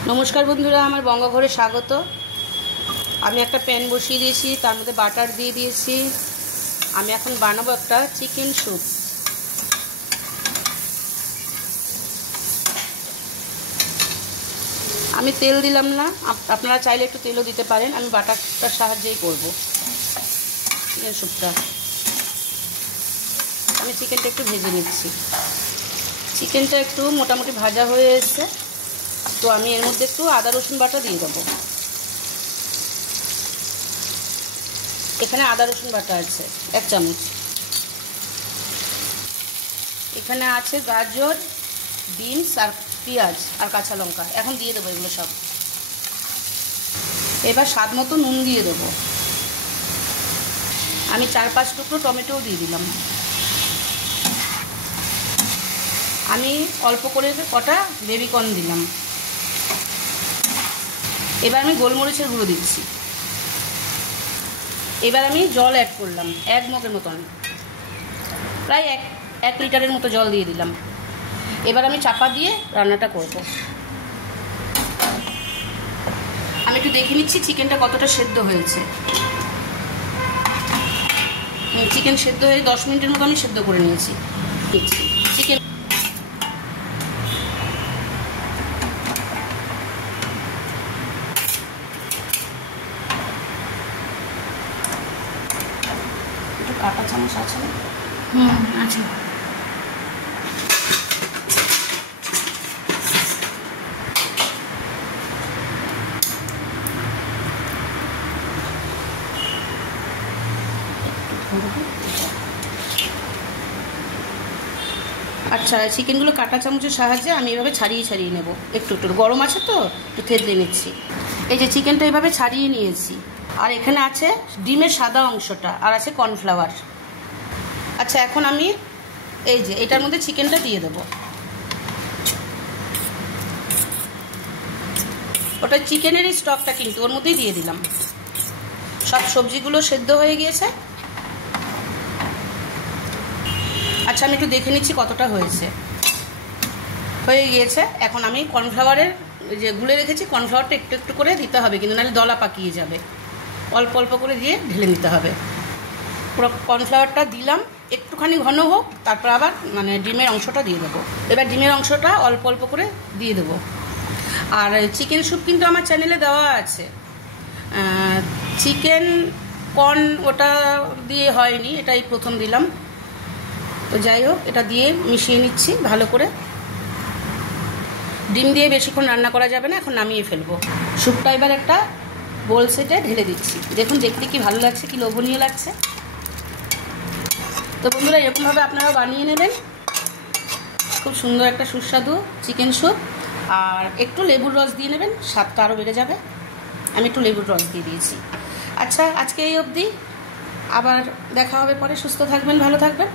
नमस्कार बंधुरा आमार बंगघरे स्वागत। आमी एक पैन बसिए दिएछि, तार मध्य बाटार दिए दिएछि। आमी एखन बानाबो एक चिकेन सूप। आमी तेल दिलाम ना, आपनारा चाइले एकटु तेलও दिते पारेन। आमी बाटारटार साहाज्যেই করব चिकेन सूपटा। आमी चिकेनটা একটু ভেজে নিচ্ছি। চিকেনটা একটু মোটামুটি ভাজা হয়ে এসেছে, তো আমি এর মধ্যে একটু আদা রসুন বাটা দিয়ে দেব। এখানে আদা রসুন বাটা আছে 1 চামচ। এখানে আছে গাজর, বিনস আর পেঁয়াজ আর কাঁচা লঙ্কা। এখন দিয়ে দেবো এগুলো সব। এবার স্বাদ মতো নুন দিয়ে দেবো। আমি 4-5 টুকরো টমেটোও দিয়ে দিলাম। আমি অল্প করে কটা বেবি কর্ন দিলাম। এবার আমি গোলমরিচের গুঁড়ো দিচ্ছি। এবার আমি জল অ্যাড করলাম 1 মগের মতন, প্রায় 1 লিটারের মতো জল দিয়ে দিলাম। এবার আমি চাপা দিয়ে রান্নাটা করব। আমি একটু দেখে নিচ্ছি চিকেনটা কতটা সেদ্ধ হয়েছে। চিকেন সেদ্ধ হয়ে 10 মিনিটের মতো আমি সেদ্ধ করে নিয়েছি। চিকেন আটা চামচ আছে? আছে। আচ্ছা, চিকেনগুলো কাঁটা চামচের সাহায্যে আমি এভাবে ছাড়িয়ে ছাড়িয়ে নেব। একটু একটু গরম আছে তো একটু থেতলে নিচ্ছি। এই যে চিকেনটা এভাবে ছাড়িয়ে নিয়েছি। আর এখানে আছে ডিমের সাদা অংশটা, আর আছে কর্নফ্লাওয়ার। আচ্ছা, এখন আমি এই যে এটার মধ্যে চিকেনটা দিয়ে দেব। ওটা চিকেনেরই স্টকটা কিন্তু ওর মধ্যেই দিয়ে দিলাম। সব সবজিগুলো সেদ্ধ হয়ে গিয়েছে। আচ্ছা, আমি একটু দেখে নিচ্ছি কতটা হয়েছে। হয়ে গিয়েছে। এখন আমি কর্নফ্লাওয়ারের যে গুলে রেখেছি, কর্নফ্লাওয়ারটা একটু একটু করে দিতে হবে, কিন্তু নাহলে দলা পাকিয়ে যাবে। অল্প অল্প করে দিয়ে ঢেলে নিতে হবে। পুরো কর্নফ্লাওয়ারটা দিলাম, একটুখানি ঘন হোক, তারপর আবার ডিমের অংশটা দিয়ে দেবো। এবার ডিমের অংশটা অল্প অল্প করে দিয়ে দেবো। আর চিকেন স্যুপ কিন্তু আমার চ্যানেলে দেওয়া আছে। চিকেন কর্ন ওটা দিয়ে হয়নি, এটাই প্রথম দিলাম। তো যাই হোক, এটা দিয়ে মিশিয়ে নিচ্ছি ভালো করে। ডিম দিয়ে বেশিক্ষণ রান্না করা যাবে না, এখন নামিয়ে ফেলবো। স্যুপটা এবার একটা বোল সেটে ঢেলে দিচ্ছি। দেখুন দেখতে কি ভালো লাগছে, কি লোভনীয় লাগছে। তো বন্ধুরা, এরকমভাবে আপনারা বানিয়ে নেবেন। খুব সুন্দর একটা সুস্বাদু চিকেন স্যুপ। আর একটু লেবুর রস দিয়ে নেবেন, স্বাদটা আরও বেড়ে যাবে। আমি একটু লেবুর রস দিয়ে দিয়েছি। আচ্ছা, আজকে এই অবধি। আবার দেখা হবে পরে। সুস্থ থাকবেন, ভালো থাকবেন।